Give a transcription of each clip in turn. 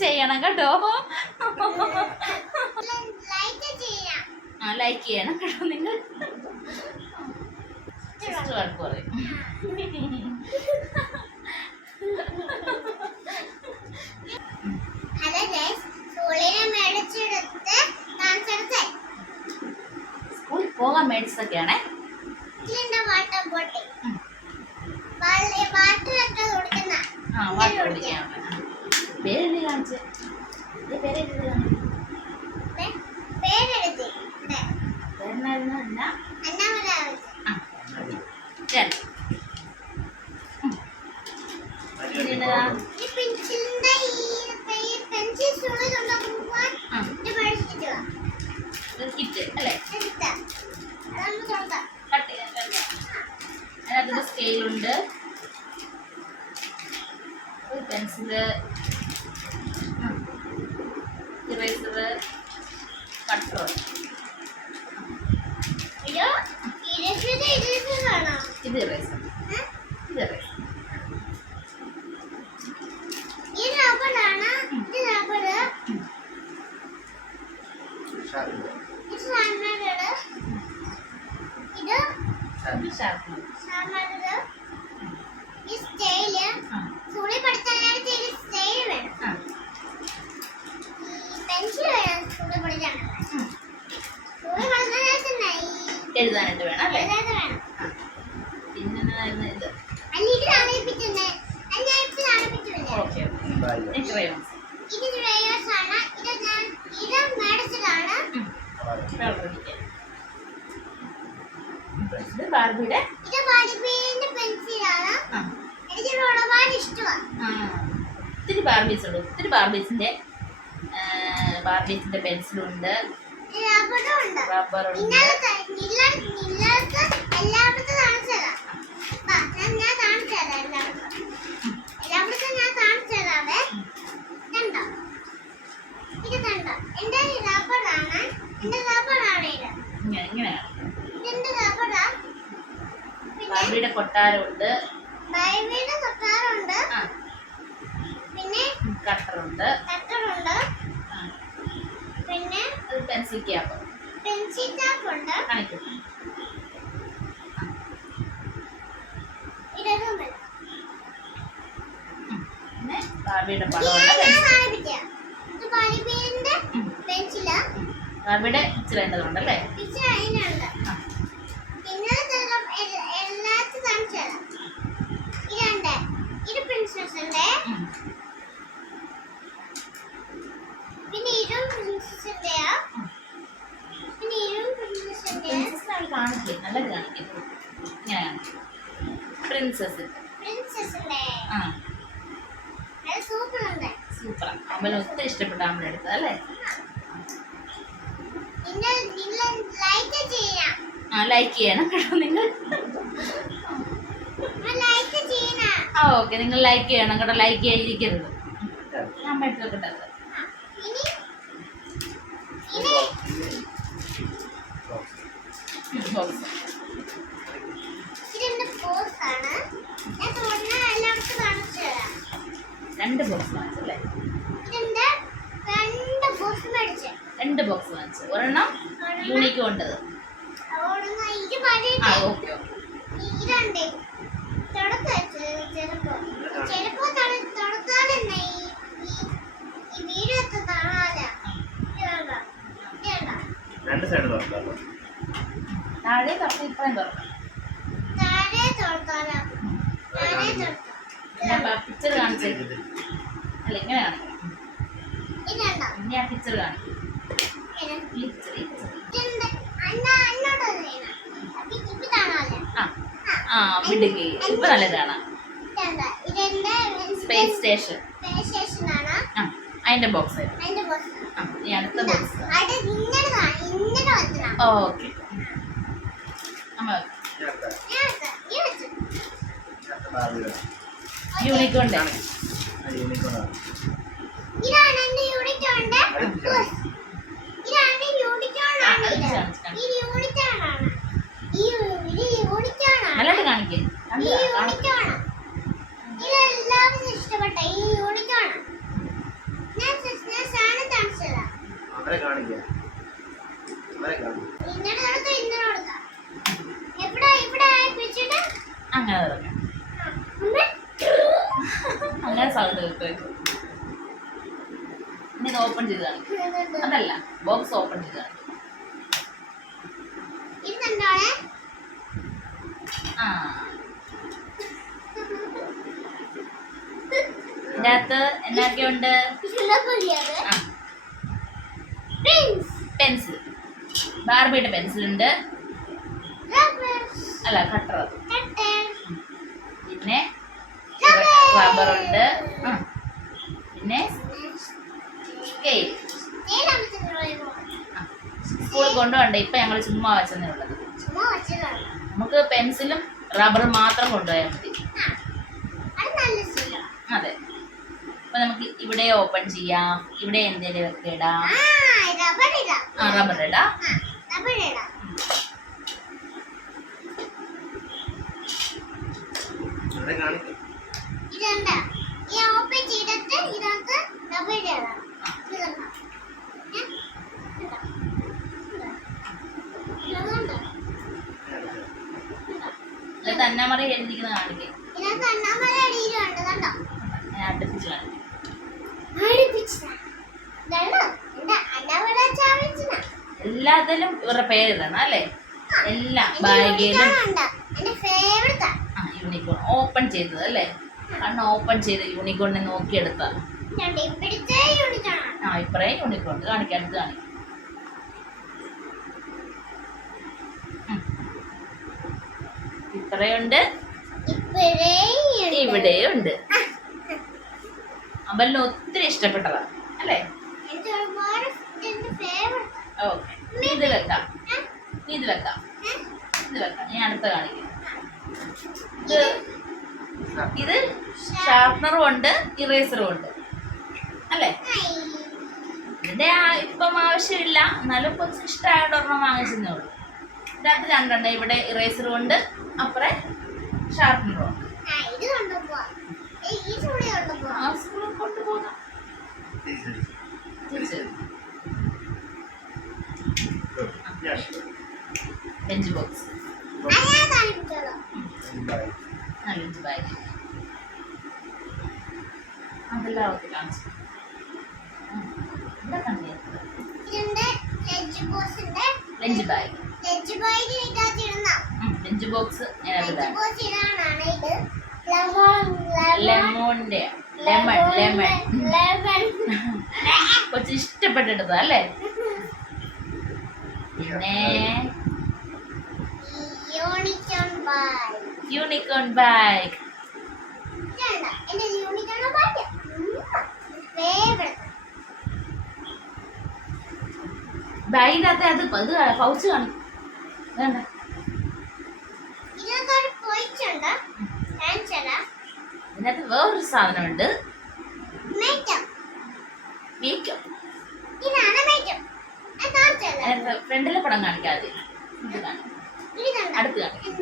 ചെയ്യണം കേട്ടോ. ആ ലൈക്ക് ചെയ്യണം കേട്ടോ നിങ്ങൾ. വഴക്ക് പറയും. സ്കൂളിൽ പോകാൻ മേടിച്ചതൊക്കെയാണേ. Water bottle? വാട്ടറൊക്കെ കൊടുക്കുന്ന. ആ വാട്ടർ കുടിക്കാൻ പേരെഴുതി കാണിച്ച്. പേരെഴുതി കാണിച്ച് പേരെടുത്ത് പേരെന്നായിരുന്നു? എന്നാ? ആ ശരി പിന്നെന്താ ഈ പെൻസിലിന്റെ ഈ പെൻസിൽ സ്കൂളിൽ കൊണ്ടുപോകാൻ ആ ഇത് മേടിച്ചിട്ട് വാ ഒരു കിറ്റ് അല്ലേ എടുത്ത അതൊന്ന് തുറക്കാം കട്ട് ചെയ്യാൻ കട്ട് ചെയ്യാം. അതിനകത്തൊരു സ്കെയിലുണ്ട് ഒരു പെൻസിൽ ഇറേസറ് കട്ടർ അയ്യോ ഇരുപത് ഇരുപത് വേണോ ഇത് ഇറേസർ ഇത് ഇറേസർ ഈ റബ്ബറാണ് ഇത് റബ്ബർ ഇത് സാൻമാരുടെ ഇത് ഇത് ഷാർപ്പനർ സാൻമാരുടെ ഈ സ്റ്റൈൽ ആ സ്കൂളിൽ പഠിച്ചാൽ നേരത്തെ ഈ സ്റ്റൈൽ വേണം ആ ഈ പെൻസിൽ വേണം സ്കൂളിൽ പഠിച്ചാൽ ഉം. സ്കൂളിൽ പഠിച്ചാൽ നേരത്തെ ഈ എഴുതാനായിട്ട് വേണം അല്ലേ? വേണം. പിന്നെ ഇത്? Okay okay. ക്രയോൺസ് ഇത് ഡ്രൈവേഴ്സ് ആണ്. ഇത് ഞാൻ ഇത് മേടിച്ചതാണ് കളർ അടിക്കാൻ ഇത് ബാർബിയുടെ ഇത് പെൻസിലാണ്. എനിക്ക് ഒരുപാട് ഇഷ്ടമാണ് ഒത്തിരി ബാർബീസ് ഉണ്ട് ഒത്തിരി ബാർബീസിന്റെ ബാർബീസിന്റെ പെൻസിലുണ്ട്. റബ്ബറുണ്ട് ഇന്നലത്തെ ഇന്നലത്തെ ഇന്നലത്തെ എല്ലായിടത്തും കാണിച്ചു തരാം വാ, ഞാൻ ഞാൻ കാണിച്ചു തരാം എല്ലായിടത്തും എല്ലായിടത്തും ഞാൻ കാണിച്ചു തരാവേ കണ്ടോ ഇത് കണ്ടോ എന്റെ റബ്ബറാണ് എന്റെ റബ്ബറാണ് ഇത് ഇങ്ങനെ ഇങ്ങനെയാണ് ഇതെന്റെ റബ്ബറാ പിന്നെ ബാർബിയുടെ കൊട്ടാരമുണ്ട് ബൈബിയുടെ തൊട്ടാറുണ്ട് ആ പിന്നെ കട്ടറുണ്ട് കട്ടറുണ്ട് ആ പിന്നെ അത് പെൻസിൽ ക്യാപ്പ് പെൻസിൽ ക്യാപ്പ് ഉണ്ട്. കാണിക്കും. പിന്നെ പെൻസിൽ കാണിപ്പിക്കാം. ഇത് ബൈബിളിന്റെ ഉം. പെൻസിലാ ബാർബിയുടെ ഇച്ചിരി ഉണ്ടല്ലേ അതിനുണ്ട്. ആ. ഇന്നലെ തരം എ- എല്ലാത്തും കാണിച്ചു തരാം ഇതുണ്ട് ഇത് പ്രിൻസസിന്റെ ഉം. പിന്നെ ഇതും പ്രിൻസസിന്റെയാ ഉം. പിന്നെ ഇതും പ്രിൻസസിന്റെ പ്രിൻസസിനാണ് കാണിക്കുക നല്ലത് കാണിക്കും ഇങ്ങനെ കാണിക്കും പ്രിൻസസ് ആ. സൂപ്പറാണ് ഒത്തിരി ഇഷ്ടപ്പെട്ട അമ്മ എടുത്തത് അല്ലേ? നിങ്ങൾ നിങ്ങൾ ലൈക്ക് ചെയ്യാം ആ ലൈക്ക് ചെയ്യണം കേട്ടോ നിങ്ങൾ. ലൈക്ക് ചെയ്യണം. ആ ഓക്കെ നിങ്ങൾ ലൈക്ക് ചെയ്യണം കേട്ടോ. ലൈക്ക് ചെയ്യാതിരിക്കരുത്. അമ്മ എടുത്തോട്ടെ ഇനി ഇനി ബോക്സ് ഇതിന്റെ പോസ് ആണ് ഞാൻ തുറന്ന എല്ലായിടത്തും കാണിച്ചു തരാം രണ്ട് ബോക്സ് വാങ്ങിച്ചല്ലേ രണ്ട് ബോക്സ് മേടിച്ച്. രണ്ട് ബോക്സ് വാങ്ങിച്ചു. ഒരെണ്ണം യൂണിക്ക് കൊണ്ടത്. അതുകൊണ്ടൊന്ന് ഇത് ആ ഓക്കെ ഓക്കെ രണ്ട്. സൈഡ് തുറക്കാം താഴെ തുറക്കാം ഇപ്പഴും തുറക്കാം താഴെ തുറക്കാല താഴെ തുറക്കാം ഞാൻ പിക്ചർ കാണിച്ചേക്ക് അല്ല ഇങ്ങനെ കാണിക്കാം ഇത്. കണ്ടോ ഇനി ആ പിക്ചർ കാണിക്കും ആ. ആ. വിടുകി ഇപ്പൊ നല്ലതാണ് സ്പേസ് സ്റ്റേഷൻ സ്പേസ് സ്റ്റേഷനാണ് ആ അതിന്റെ ബോക്സ് അതിന്റെ ബോക്സ് ആ ഇനി അടുത്ത ബോക്സ് ഓക്കെ. അമ്മ യൂണിക്കോണ്ട് അല്ലാണ്ട് കാണിക്കേ. എല്ലാവർക്കും ഇഷ്ടപ്പെട്ട ഈ യൂണിക്കോൺ ഞാൻ ഞാൻ സാധനം കാണിച്ചതാ. അവരെ കാണിക്കാം. അവരെ കാണിക്കാം. ഇന്നലെ ഇന്നലെ അങ്ങനെ തുടങ്ങി. അങ്ങനെ സൗണ്ട് കേൾക്കും ഇനി ഇത് ഓപ്പൺ ചെയ്തതാണ്. അതല്ല ബോക്സ് ഓപ്പൺ ചെയ്തതാണ്. ആ. ഇതിനകത്ത് എന്തൊക്കെയുണ്ട് പെൻസിൽ ബാർബിയുടെ പെൻസിൽ ഉണ്ട്. അല്ല കട്ടർ പിന്നെ ആ. പിന്നെ സ്കെയിൽ സ്കൂളിൽ കൊണ്ടുപോകണ്ട ഇപ്പൊ ഞങ്ങൾ ചുമ്മാ വെച്ചതേ ഉള്ളത് നമുക്ക് പെൻസിലും റബ്ബറും മാത്രം കൊണ്ടുപോയാൽ മതി. അതെ അപ്പൊ നമുക്ക് ഇവിടെ ഓപ്പൺ ചെയ്യാം. ഇവിടെ എന്തെങ്കിലും ഒക്കെ ഇടാം. ആ റബ്ബർ ഇടാം ആ റബ്ബർ ഇടാം ആ റബ്ബർ ഇടാം ഇവിടെ കാണിക്കും ഇതെന്താ? ഈ ഓപ്പൺ ചെയ്തിട്ട് ഇതിനകത്ത് തന്നെ എഴുതിക്കുന്നത് കാണിക്കും. ഇതിനകത്ത് അണ്ണാമല അടിയിലുണ്ട്. കണ്ടോ? ഞാൻ അടുപ്പിച്ച് കാണിക്കും? എല്ലാത്തിലും ഇവരുടെ പേരിടണം അല്ലേ? എല്ലാ എന്റെ ബാഗിലും unicorn ഉണ്ട്. എന്റെ ഫേവറേറ്റാ ആ യൂണിക്കോൺ ഓപ്പൺ ചെയ്തത് അല്ലേ? കണ്ണ് ഓപ്പൺ ചെയ്ത് യൂണിക്കോണിനെ നോക്കിയെടുത്ത. ആ ഇപ്പറേ യൂണിക്കോൺ കാണിക്കാം അടുത്ത് കാണിക്കാം. ഇത്രയുണ്ട്. ഇവിടെയുണ്ട്. അമ്പലിന് ഒത്തിരി ഇഷ്ടപ്പെട്ടതാ അല്ലേ? ഓക്കെ. ഇത് വെക്കാം. ഇത് വെക്കാം. ഇത് വെക്കാം. ഞാൻ അടുത്ത കാണിക്കാം. ഇത് ഷാർപ്പനറും ഉണ്ട് ഇറേസറും ഉണ്ട്. അല്ലേ? ഇതിന്റെ ഇപ്പം ആവശ്യമില്ല. എന്നാലും കുറച്ച് ഇഷ്ടമായിട്ട് ഒരെണ്ണം വാങ്ങിച്ചതേ ഉള്ളൂ. ഇതിനകത്ത് രണ്ടെണ്ണം ഇവിടെ ഇറേസറും ഉണ്ട് അപ്പുറേ ഷാർപ്പനറും ഉണ്ട്. സ്കൂളിൽ കൊണ്ടുപോകാം lunch box lunch bag lunch box lemon lemon അല്ലേ പിന്നെ യൂണിക്കോൺ ബായ് യൂണിക്കോൺ ബാഗ് ബാഗിനകത്ത് അത് ഇത് പൗച്ച് കാണും. വേണ്ട. ഇതിനകത്ത് വേറൊരു സാധനമുണ്ട്. ഫ്രണ്ടിലെ പടം കാണിക്കാതെ. അടുത്ത് കാണിക്കും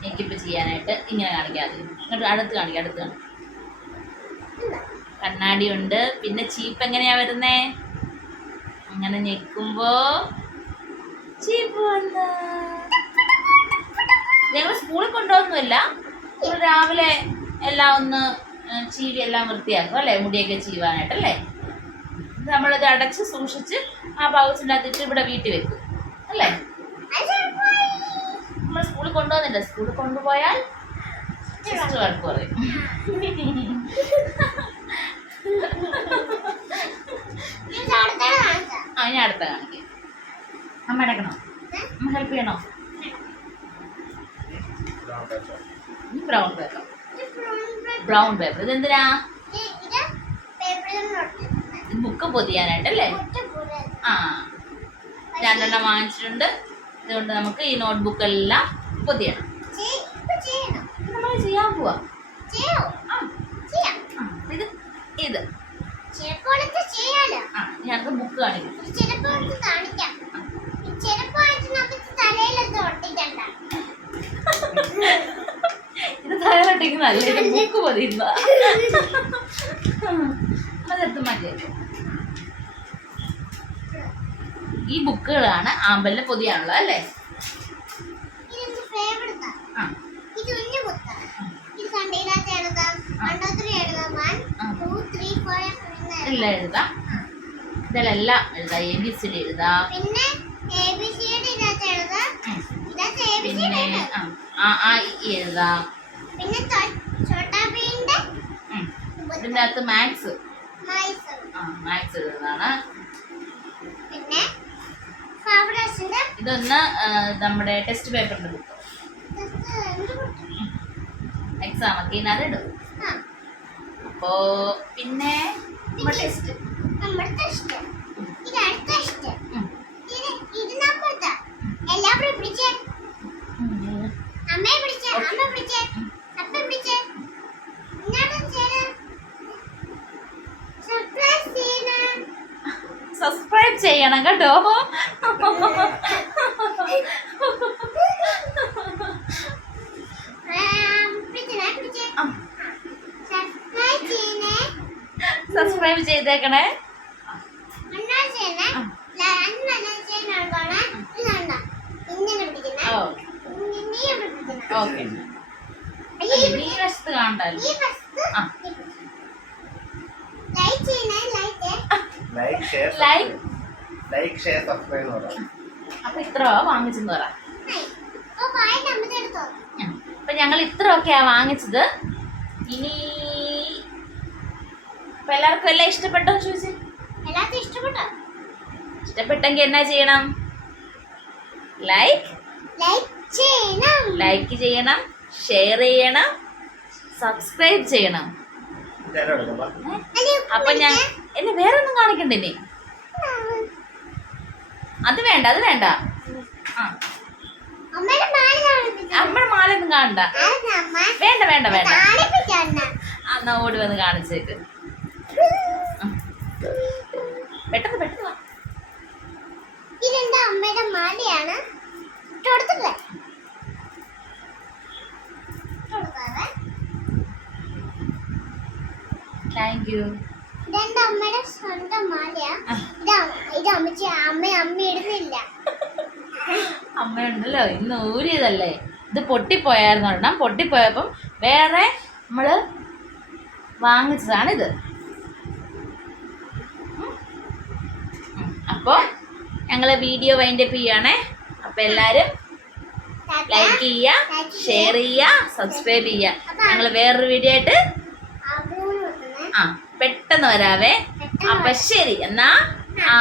മേക്കപ്പ് ചെയ്യാനായിട്ട് ഇങ്ങനെ കാണിക്കാതെ. ഇങ്ങോട്ട് അടുത്ത് കാണിക്കാം അടുത്ത് കാണിക്കാം. കണ്ണാടി ഉണ്ട് പിന്നെ ചീപ്പ് എങ്ങനെയാ വരുന്നേ? അങ്ങനെ ഞെക്കുമ്പോ ചീപ്പ് വന്ന. ഞങ്ങൾ സ്കൂളിൽ കൊണ്ടുപോകുന്നില്ല രാവിലെ എല്ലാം ഒന്ന് ചീവി എല്ലാം വൃത്തിയാക്കും അല്ലേ? മുടിയൊക്കെ ചീവാനായിട്ട് അല്ലേ നമ്മളിത് അടച്ച് സൂക്ഷിച്ച് ആ പൗച്ചിന്റെ അകത്തിട്ട് ഇവിടെ വീട്ടിൽ വെക്കും. അല്ലേ? നമ്മൾ സ്കൂളിൽ കൊണ്ടുപോയാൽ സിസ്റ്റർ വഴക്ക് പറയും. ആ ഞാൻ അടുത്ത കാണിക്കാം. അമ്മ അടക്കണോ അമ്മ ഹെൽപ്പ് ചെയ്യണോ? ബ്രൗൺ പേപ്പർ ബ്രൗൺ പേപ്പർ ഇതെന്തിനാ? ഇത് ബുക്ക് പൊതിയാനായിട്ടല്ലേ? ആ. രണ്ടെണ്ണം വാങ്ങിച്ചിട്ടുണ്ട്. ഇതുകൊണ്ട് നമുക്ക് ഈ നോട്ട്ബുക്ക് പൊതിയണം നമ്മൾ ചെയ്യാൻ പോവാ ഇത് ഇത് ആ ഞങ്ങൾക്ക് ബുക്ക് കാണിക്കും ഇത് തയ്യാറട്ടിക്കുന്നതല്ല ഇത് ബുക്ക് പൊതിയുന്ന അതെടുത്ത് മാറ്റി ഈ ബുക്കുകളാണ് ആമ്പലിന് പൊതിയാണല്ലോ അല്ലേ? ഇത് കുഞ്ഞു കുത്താണ് ഇത് കണ്ട് ഇതിനകത്ത് എഴുതാം. വൺ ടു ത്രീ എഴുതാം. വൺ ആ. ടു ത്രീ ഫോർ എല്ലാം എഴുതാം. ഇതിലെല്ലാം എഴുതാം. എ ബി സി ഡി എഴുതാം. പിന്നെ എ ബി സി ഡി ഇതിനകത്ത് എഴുതാം. ഇതിനകത്ത് എ ബി സി ഡി ആ, ആ ആ എഴുതാം. പിന്നെ ചോട്ടാ. ഇതിന്റെ അകത്ത് മാത്സ് ആ മാത്സ് എഴുതുന്നതാണ് പിന്നെ ഇതൊന്ന് നമ്മുടെ ടെസ്റ്റ് പേപ്പറിന്റെ ബുക്ക് എക്സാം ഒക്കെ ഇതിനകത്ത് ഇടും. അപ്പോ പിന്നെ ടെസ്റ്റ് നമ്മുടെ ടെസ്റ്റ് ഇത് അടുത്ത ടെസ്റ്റ് ഇത് ഇത് നമ്മളുടെ എല്ലാവരും പിടിച്ചേ അമ്മയെ പിടിച്ചേ അമ്മ പിടിച്ചേ അപ്പ പിടിച്ചേ ഇങ്ങോട്ടും ചേരാ സർപ്രൈസ് ചെയ്യണം സബ്സ്ക്രൈബ് ചെയ്യണം കേട്ടോ പിടിച്ചേ പിടിച്ചേ സബ്സ്ക്രൈബ് ചെയ്യണേ സബ്സ്ക്രൈബ് ചെയ്തേക്കണേ അണ്ണാ ചെയ്യണേ ആ. അണ്ണ ചെയ്യണോണ്ടാണ് ഇതുണ്ടോ ഇങ്ങനെ പിടിക്കണേ ഓ നീ ഇവിടെ പിടിക്കണം ഓക്കെ. ഈ വശത്ത് കാണണ്ടല്ലോ. ഈ വസ്തു ആ. ലൈക്ക് ചെയ്യണേ like like share like share subscribe ചെയ്തേക്കണേ അപ്പൊ ഇത്ര വാങ്ങിച്ചെന്ന് പറ. അപ്പൊ ഞങ്ങൾ ഇത്ര ഒക്കെയാ വാങ്ങിച്ചത്. ഇനി അപ്പൊ എല്ലാവർക്കും എല്ലാം ഇഷ്ടപ്പെട്ടോ ചോദിച്ചു? എല്ലാവർക്കും ഇഷ്ടപ്പെട്ടോ? ഇഷ്ടപ്പെട്ടെങ്കിൽ എന്നാ ചെയ്യണം? ലൈക്ക് ലൈക്ക് ചെയ്യണം. ലൈക്ക് ചെയ്യണം ഷെയർ ചെയ്യണം സബ്സ്ക്രൈബ് ചെയ്യണം. അപ്പൊ ഞാൻ എന്നെ വേറെ ഒന്നും കാണിക്കണ്ട അത് വേണ്ട അത് വേണ്ട. അമ്മയുടെ മാല മാലൊന്നും കാണണ്ട. വേണ്ട വേണ്ട വേണ്ട. എന്നാ ഓടി വന്ന് കാണിച്ചേക്ക്. പെട്ടെന്ന് പെട്ടെന്ന് വാ. ഇതെന്താ അമ്മയുടെ മാലയാണ്? ഇട്ട് കൊടുത്തില്ലേ? ഇട്ട് കൊടുക്കാവേ. താങ്ക് യു ഇതെന്റെ അമ്മയുടെ സ്വന്തം മാലയാ? ആ. ഇത് അമ്മ- ഇത് അമ്മച്ചി അമ്മ അമ്മ ഇടുന്നില്ല. അമ്മയുണ്ടല്ലോ ഇന്ന് ഊരിയതല്ലേ. ഇത് പൊട്ടിപ്പോയായിരുന്നു. ഒരെണ്ണം പൊട്ടിപ്പോയപ്പം വേറെ നമ്മൾ വാങ്ങിച്ചതാണിത്. അപ്പോൾ ഞങ്ങൾ വീഡിയോ വൈൻഡപ്പ് ചെയ്യണേ അപ്പോൾ എല്ലാവരും ലൈക്ക് ചെയ്യുക ഷെയർ ചെയ്യുക സബ്സ്ക്രൈബ് ചെയ്യുക ഞങ്ങൾ വേറൊരു വീഡിയോ ആയിട്ട് ആ പെട്ടെന്ന് വരാവേ അപ്പം ശരി എന്നാ ആ